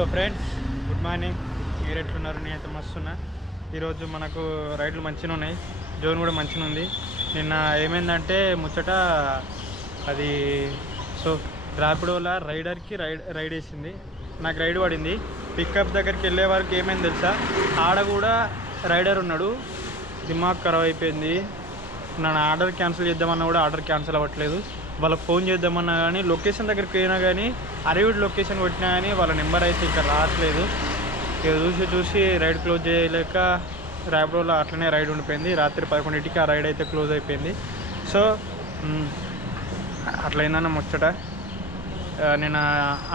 So friends, good morning. మీరు ఎట్లున్నారు? నేనైతే మస్తున్నా. ఈరోజు మనకు రైడ్లు మంచిగా ఉన్నాయి, జోన్ కూడా మంచిగా ఉంది. నిన్న ఏమైందంటే ముచ్చట అది సో ర్యాపిడోలా రైడర్కి రైడ్ వేసింది, నాకు రైడ్ పడింది. పికప్ దగ్గరికి వెళ్ళే వరకు ఏమైంది తెలుసా, ఆడ కూడా రైడర్ ఉన్నాడు. దిమాగ్ ఖరాబ్ అయిపోయింది. నన్ను ఆర్డర్ క్యాన్సిల్ చేద్దామన్నా కూడా ఆర్డర్ క్యాన్సిల్ అవ్వట్లేదు. వాళ్ళకి ఫోన్ చేద్దామన్నా కానీ, లొకేషన్ దగ్గరికి పోయినా కానీ, అరేవిడ్ లొకేషన్ కొట్టినా కానీ వాళ్ళ నెంబర్ అయితే ఇంకా రావట్లేదు. ఇక చూసి రైడ్ క్లోజ్ చేయలేక ర్యాపిడోలో అట్లనే రైడ్ ఉండిపోయింది. రాత్రి 11ంటికి ఆ రైడ్ అయితే క్లోజ్ అయిపోయింది. సో అట్లయిందన్న ముచ్చట. నేను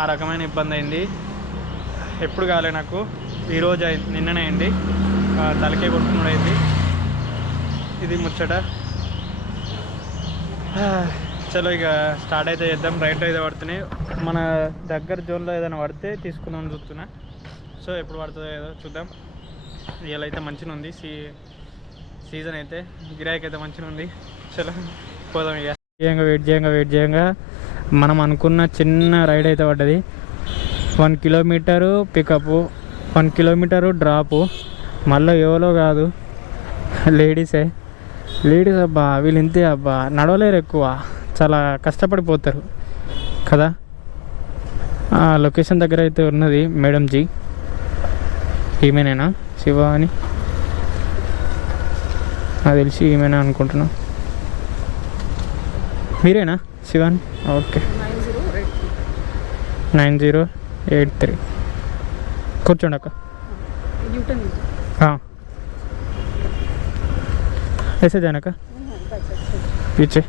ఆ రకమైన ఇబ్బంది అయింది. ఎప్పుడు కాలే నాకు, ఈరోజు అయింది, నిన్ననే అయింది. తలకే కొట్టుకున్నాడు అయింది. ఇది ముచ్చట. చలో ఇక స్టార్ట్ అయితే చేద్దాం. రైట్ అయితే పడుతున్నాయి. మన దగ్గర జోన్లో ఏదైనా పడితే తీసుకుందాం చూస్తున్నా. సో ఎప్పుడు పడుతుందో ఏదో చూద్దాం. ఇవాళ అయితే మంచిగా ఉంది, సీజన్ అయితే గిరాకీ అయితే మంచిగా ఉంది. చలో పోదాం. ఇక వెయిట్ చేయంగా మనం అనుకున్న చిన్న రైడ్ అయితే పడ్డది. 1 కిలోమీటరు పికప్, 1 కిలోమీటరు డ్రాపు. మళ్ళీ ఎవరో కాదు, లేడీస్ అబ్బా. వీళ్ళు ఇంతే అబ్బా, నడవలేరు ఎక్కువ, చాలా కష్టపడిపోతారు కదా. లొకేషన్ దగ్గర అయితే ఉన్నది మేడంజీ. ఈమెనేనా శివ అని? నాకు తెలిసి ఈమెనా అనుకుంటున్నా. మీరేనా శివ అని? ఓకే, 9083. కూర్చోండి అక్క. ऐसे जाने का पीछे.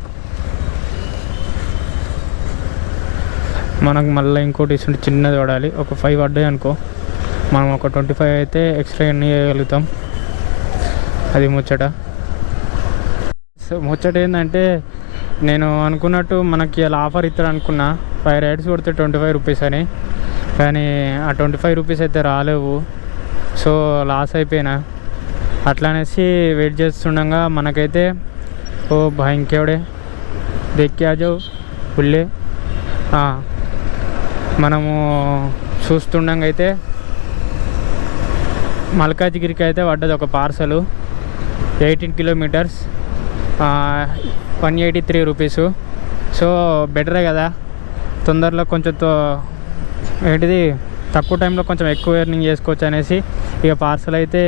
మనకు మళ్ళీ ఇంకోటి ఇస్తుంటే చిన్నది పడాలి. ఒక 5 పడ్డాయి అనుకో, మనం ఒక 25 అయితే ఎక్స్ట్రా ఎన్ని చేయగలుగుతాం. అది ముచ్చట. సో ముచ్చట ఏంటంటే, నేను అనుకున్నట్టు మనకి అలా ఆఫర్ ఇస్తాడు అనుకున్నా. 5 రైడ్స్ కొడితే 25 రూపీస్ అని, కానీ ఆ 25 రూపీస్ అయితే రాలేవు. సో లాస్ అయిపోయినా. అట్లా అనేసి వెయిట్ చేస్తుండగా మనకైతే ఓ భాయ్ ఇంకేవడే దెక్కాజో పుల్లే మనము చూస్తుండగా అయితే మల్కాజ్గిరికి అయితే పడ్డది ఒక పార్సలు. 18 kilometres, 183 rupees. సో బెటరే కదా, తొందరలో కొంచెం ఏంటిది తక్కువ టైంలో కొంచెం ఎక్కువ ఎర్నింగ్ చేసుకోవచ్చు అనేసి ఇక పార్సల్ అయితే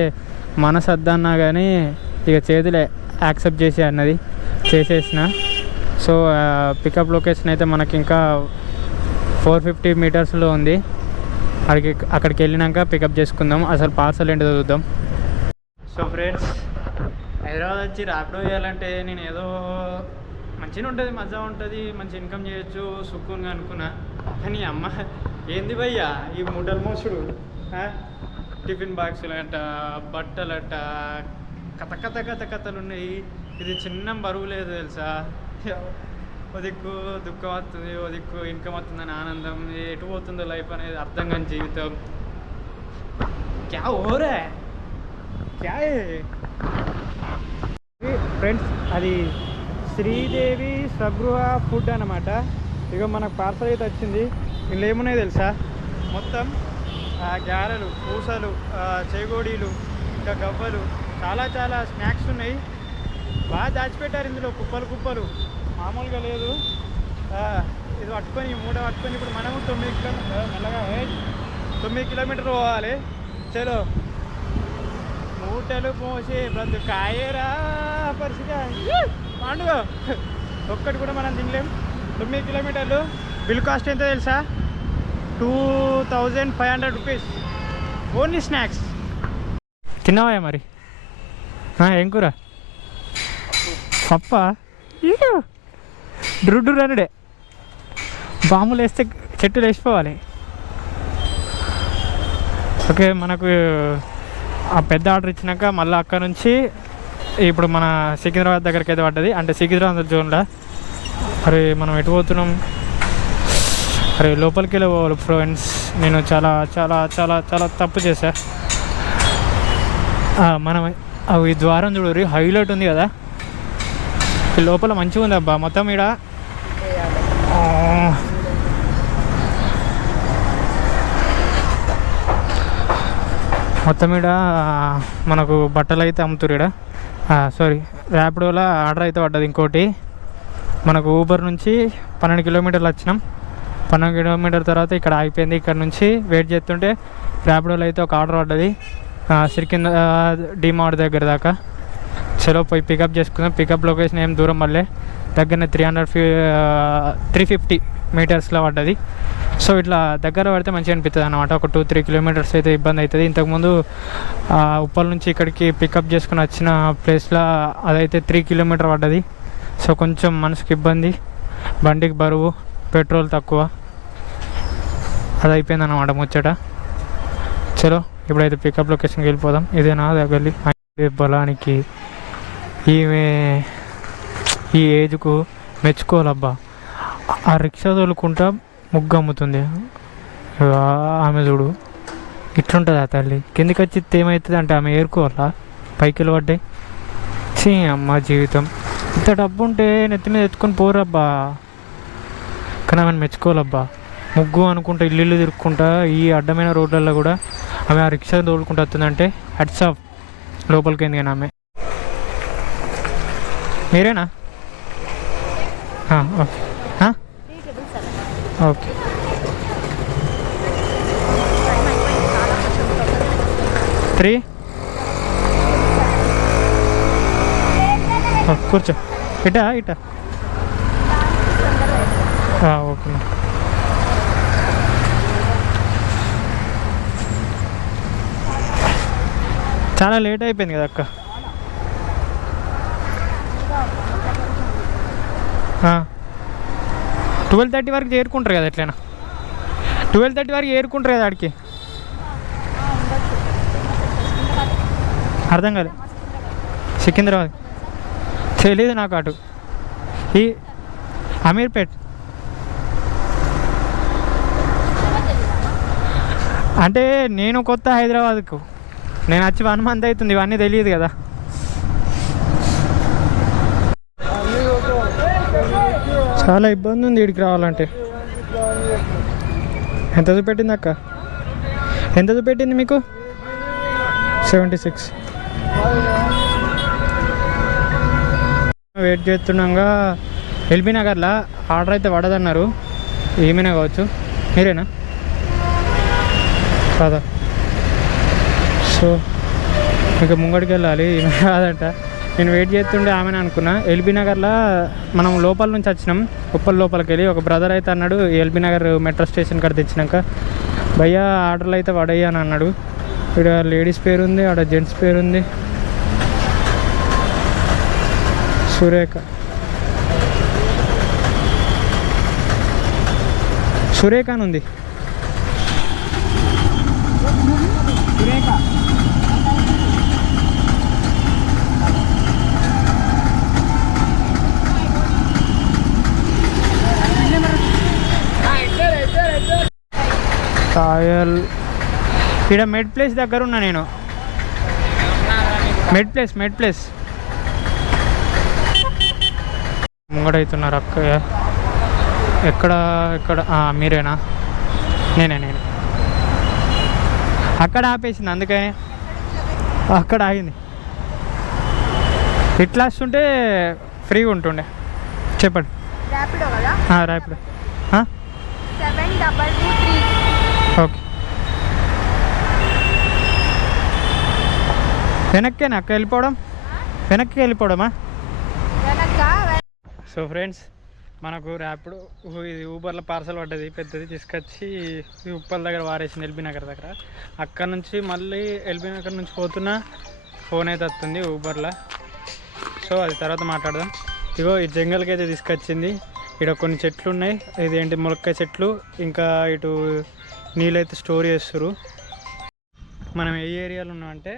మనసు వద్దన్నా కానీ ఇక చేతులే యాక్సెప్ట్ చేసి అన్నది చేసేసిన. సో పికప్ లొకేషన్ అయితే మనకి ఇంకా 450 మీటర్స్లో ఉంది. అక్కడికి వెళ్ళినాక పికప్ చేసుకుందాం. అసలు పార్సల్ ఏంటో చూద్దాం. సో ఫ్రెండ్స్, హైదరాబాద్ వచ్చి ర్యాపిడో చేయాలంటే నేను ఏదో మంచిగా ఉంటుంది, మజా ఉంటుంది, మంచి ఇన్కమ్ చేయొచ్చు సుక్కుగా అనుకున్నా. కానీ అమ్మ ఏంది భయ్యా ఈ మూటలు మోసుడు, టిఫిన్ బాక్సులు అంట, బట్టలట, కథలు ఉన్నాయి. ఇది చిన్న బరువు లేదు తెలుసా. ఓ దిక్కు దుఃఖం వస్తుంది, ఓ దిక్కు ఇన్కమ్ వస్తుందని ఆనందం. ఎటు పోతుందో లైఫ్ అనేది అర్థం కాని జీవితం. క్యా ఓరే క్యా ఫ్రెండ్స్, అది శ్రీదేవి స్వగృహ ఫుడ్ అన్నమాట. ఇక మనకు పార్సల్ అయితే వచ్చింది. ఇందులో ఏమున్నాయి తెలుసా, మొత్తం గారెలు, పూసలు, చేగోడీలు, ఇంకా గవ్వలు, చాలా స్నాక్స్ ఉన్నాయి. బాగా దాచిపెట్టారు ఇందులో, కుప్పలు మామూలుగా లేదు. ఇది పట్టుకొని మూట పట్టుకొని ఇప్పుడు మనము 9 కిలోమీటర్లు పోవాలి. చలో మూటలు మోసే బ్రతుకాయరా పరిస్థితి. పండుగ ఒక్కటి కూడా మనం తినలేం. 9 కిలోమీటర్లు. బిల్ కాస్ట్ ఎంతో తెలుసా, 2500 రూపీస్ ఓన్లీ స్నాక్స్. తిన్నావా మరి? ఏం కూర? పప్ప డ్రుడ్డు అనుడే. బాంబులు వేస్తే చెట్టులు వేసిపోవాలి. ఓకే, మనకు ఆ పెద్ద ఆర్డర్ ఇచ్చినాక మళ్ళీ అక్కడ నుంచి ఇప్పుడు మన సికింద్రాబాద్ దగ్గరికి అయితే పడ్డది. అంటే సికింద్రాబాద్ జోన్లో. అరే మనం ఎటు పోతున్నాం? అరే లోపలికి వెళ్ళి పోవాలి ఫ్రెండ్స్. నేను చాలా తప్పు చేశా. మనం ఈ ద్వారం చూడరు, హైలైట్ ఉంది కదా. లోపల మంచిగా ఉంది అబ్బా మొత్తం. ఈడ మొత్తం ఇక్కడ మనకు బట్టలు అయితే అమ్ముతారు ఇక్కడ. సారీ, ర్యాపిడోలో ఆర్డర్ అయితే పడ్డది ఇంకోటి. మనకు ఊబర్ నుంచి 12 కిలోమీటర్లు వచ్చినాం. 12 కిలోమీటర్ తర్వాత ఇక్కడ ఆగిపోయింది. ఇక్కడ నుంచి వెయిట్ చేస్తుంటే ర్యాపిడోలో అయితే ఒక ఆర్డర్ పడ్డది సిరికింద డిమార్ట్ దగ్గర దాకా. చలో పోయి పికప్ చేసుకుందాం. పికప్ లొకేషన్ ఏం దూరం వల్లే, దగ్గరనే 350 మీటర్స్లో పడ్డది. సో ఇట్లా దగ్గర పడితే మంచిగా అనిపిస్తుంది అన్నమాట. ఒక 2-3 కిలోమీటర్స్ అయితే ఇబ్బంది అవుతుంది. ఇంతకుముందు ఉప్పల్ నుంచి ఇక్కడికి పికప్ చేసుకుని వచ్చిన ప్లేస్లో అదైతే 3 కిలోమీటర్ పడ్డది. సో కొంచెం మనసుకి ఇబ్బంది, బండికి బరువు, పెట్రోల్ తక్కువ, అది అయిపోయింది అన్నమాట ముచ్చట. చలో ఇప్పుడైతే పికప్ లొకేషన్కి వెళ్ళిపోదాం. ఇదేనా దగ్గర పొలానికి ఈమె ఈ ఏజ్కు మెచ్చుకోవాలబ్బా. ఆ రిక్షా తోలుకుంటా ముగ్గు అమ్ముతుంది ఆమె. చూడు ఇట్లుంటుంది ఆ తల్లి. కిందికి వచ్చి ఏమవుతుంది అంటే ఆమె ఏరుకోవాలా, పైకి పడ్డాయి. చీ అమ్మ జీవితం. ఇంత డబ్బు ఉంటే నెత్తి మీద ఎత్తుకొని పోరబ్బా. కానీ ఆమెను మెచ్చుకోవాలబ్బా. ముగ్గు అనుకుంటా ఇల్లు తిరుక్కుంటా ఈ అడ్డమైన రోడ్లలో కూడా ఆమె ఆ రిక్షా తోలుకుంటూ వస్తుందంటే హెడ్స్ ఆఫ్. లోపలికి ఏంది కానీ ఆమె. మీరేనా? Okay okay. త్రీ కూర్చో. ఇటా ఓకే. చాలా లేట్ అయిపోయింది కదా అక్క. 12:30 వరకు చేరుకుంటారు కదా ఎట్లయినా. 12:30 వరకు ఏరుకుంటారు కదా ఆడికి. అర్థం కాదు. సికింద్రాబాద్ తెలీదు నాకు. అటు ఈ అమీర్పేట్ అంటే నేను కొత్త హైదరాబాద్కు. నేను వచ్చి 1 మంత్ అవుతుంది. ఇవన్నీ తెలియదు కదా. చాలా ఇబ్బంది ఉంది ఇక్కడికి రావాలంటే. ఎంత చూపెట్టింది అక్క? ఎంత చూపెట్టింది మీకు? 76. వెయిట్ చేస్తున్నాగా. ఎల్బీ నగర్లో ఆర్డర్ అయితే పడదన్నారు. ఏమైనా కావచ్చు. మీరేనా కాదా? సో ఇంకా ముంగడికి వెళ్ళాలి. ఏమైనా కాదంట. నేను వెయిట్ చేస్తుండే ఆమెను అనుకున్నా. ఎల్బీ నగర్లో మనం లోపల నుంచి వచ్చినాం. ఉప్పల్ లోపలికి వెళ్ళి ఒక బ్రదర్ అయితే అన్నాడు ఎల్బీ నగర్ మెట్రో స్టేషన్ కాడ తెచ్చినాక, భయ్యా ఆర్డర్లు అయితే పడయ్యా అని అన్నాడు. ఇక్కడ లేడీస్ పేరు ఉంది, ఆడ జెంట్స్ పేరు ఉంది. సురేఖ అని ఉంది. కాయల్ ఇక్కడ మెడ్ ప్లేస్ దగ్గర ఉన్నా నేను. మెడ్ ప్లేస్ ముంగడవుతున్నారు అక్కయ్య. ఎక్కడ మీరేనా? నేనే. అక్కడ ఆపేసింది, అందుకని అక్కడ ఆగింది. ఇట్లా వస్తుంటే ఫ్రీగా ఉంటుండే. చెప్పండి. ర్యాపిడో. ఓకే. వెనక్కేనా అక్క వెళ్ళిపోవడం? వెనక్కి వెళ్ళిపోవడమా? సో ఫ్రెండ్స్, మనకు ర్యాపిడో ఇది ఊబర్లో పార్సల్ పడ్డది పెద్దది. తీసుకొచ్చి ఉప్పల్ దగ్గర వారేసింది, ఎల్బీ నగర్ దగ్గర. అక్కడ నుంచి మళ్ళీ ఎల్బీ నగర్ నుంచి పోతున్న ఫోన్ అయితే వస్తుంది ఊబర్లో. సో అది తర్వాత మాట్లాడదాం. ఇగో ఈ జంగల్కి అయితే తీసుకొచ్చింది. ఇక్కడ కొన్ని చెట్లు ఉన్నాయి. ఇదేంటి ములక్కాయ చెట్లు. ఇంకా ఇటు నీళ్ళైతే స్టోర్ చేస్తారు. మనం ఏ ఏరియాలో ఉన్నామంటే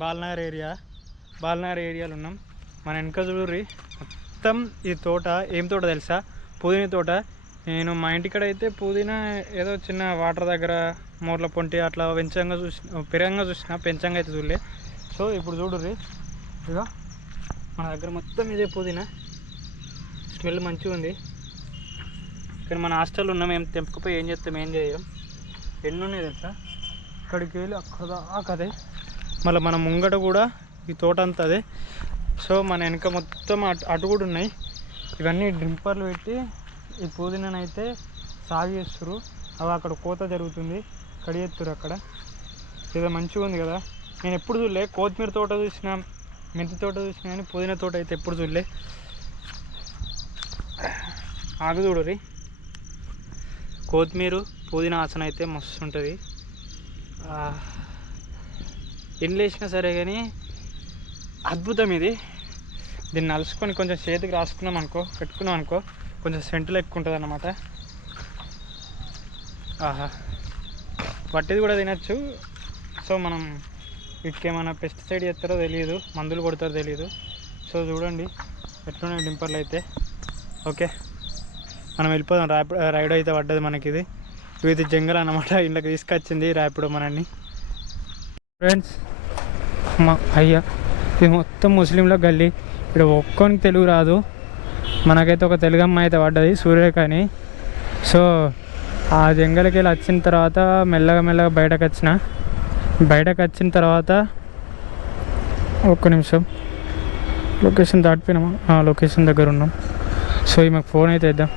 బాల్నగర్ ఏరియాలో ఉన్నాం. మన వెనక చూడుర్రి మొత్తం ఈ తోట. ఏం తోట తెలుసా? పుదీనా తోట. నేను మా ఇంటికాడ అయితే పుదీనా ఏదో చిన్న వాటర్ దగ్గర మూర్ల పొంటి అట్లా పెరంగా చూసిన, పెంచంగా అయితే చూడలే. సో ఇప్పుడు చూడుర్రి, ఇక మన దగ్గర మొత్తం ఇదే పుదీనా. స్మెల్ మంచిగా ఉంది. కానీ మన హాస్టల్లో ఉన్నాం. ఏం తెంపకపోయి ఏం చేస్తాం, ఏం చేయం. ఎన్ని ఉన్నాయి తెలుసా? అక్కడికి వెళ్ళి అక్కడ దాకా అదే, మళ్ళీ మన ముంగట కూడా ఈ తోట అంతా అదే. సో మన వెనక మొత్తం అటు కూడా ఉన్నాయి. ఇవన్నీ డ్రింపర్లు పెట్టి ఈ పుదీనానైతే సాగు చేస్తారు. అవి అక్కడ కోత జరుగుతుంది, కడిగెత్తురు అక్కడ. ఏదో మంచిగా ఉంది కదా. నేను ఎప్పుడు చూడలే, కొత్తిమీర తోట చూసిన, మెంతి తోట చూసిన, కానీ పుదీనా తోట అయితే ఎప్పుడు చూడలే. ఆగు చూడరి, కొత్తిమీర పుదీనా ఆసన అయితే మస్తు ఉంటుంది. ఎన్ని వేసినా సరే కానీ అద్భుతం ఇది. దీన్ని నలుసుకొని కొంచెం చేతికి రాసుకున్నాం అనుకో, పెట్టుకున్నాం అనుకో, కొంచెం సెంటులు ఎక్కువ ఉంటుంది అన్నమాట. ఆహా, వట్టిది కూడా తినచ్చు. సో మనం వీటికేమైనా పెస్టిసైడ్ చేస్తారో తెలియదు, మందులు కొడతారో తెలియదు. సో చూడండి ఎట్లున్నాయి డింపర్లు అయితే. ఓకే, మనం వెళ్ళిపోదాం. రైడ్ అయితే పడ్డది మనకి. ఇది జంగల్ అన్నమాట, ఇంట్లోకి తీసుకొచ్చింది ర్యాపిడో మనల్ని. ఫ్రెండ్స్ మా అయ్యా, ఇది మొత్తం ముస్లింల గల్లీ. ఇక్కడ ఒక్కొనికి తెలుగు రాదు. మనకైతే ఒక తెలుగు అమ్మాయి అయితే పడ్డది, సూర్యరేఖ అని. సో ఆ జంగల్కి వెళ్ళి వచ్చిన తర్వాత మెల్లగా బయటకు వచ్చిన తర్వాత ఒక్క నిమిషం, లొకేషన్ దాటిపోయినామా? లొకేషన్ దగ్గర ఉన్నాం. సో మాకు ఫోన్ అయితే ఇద్దాం.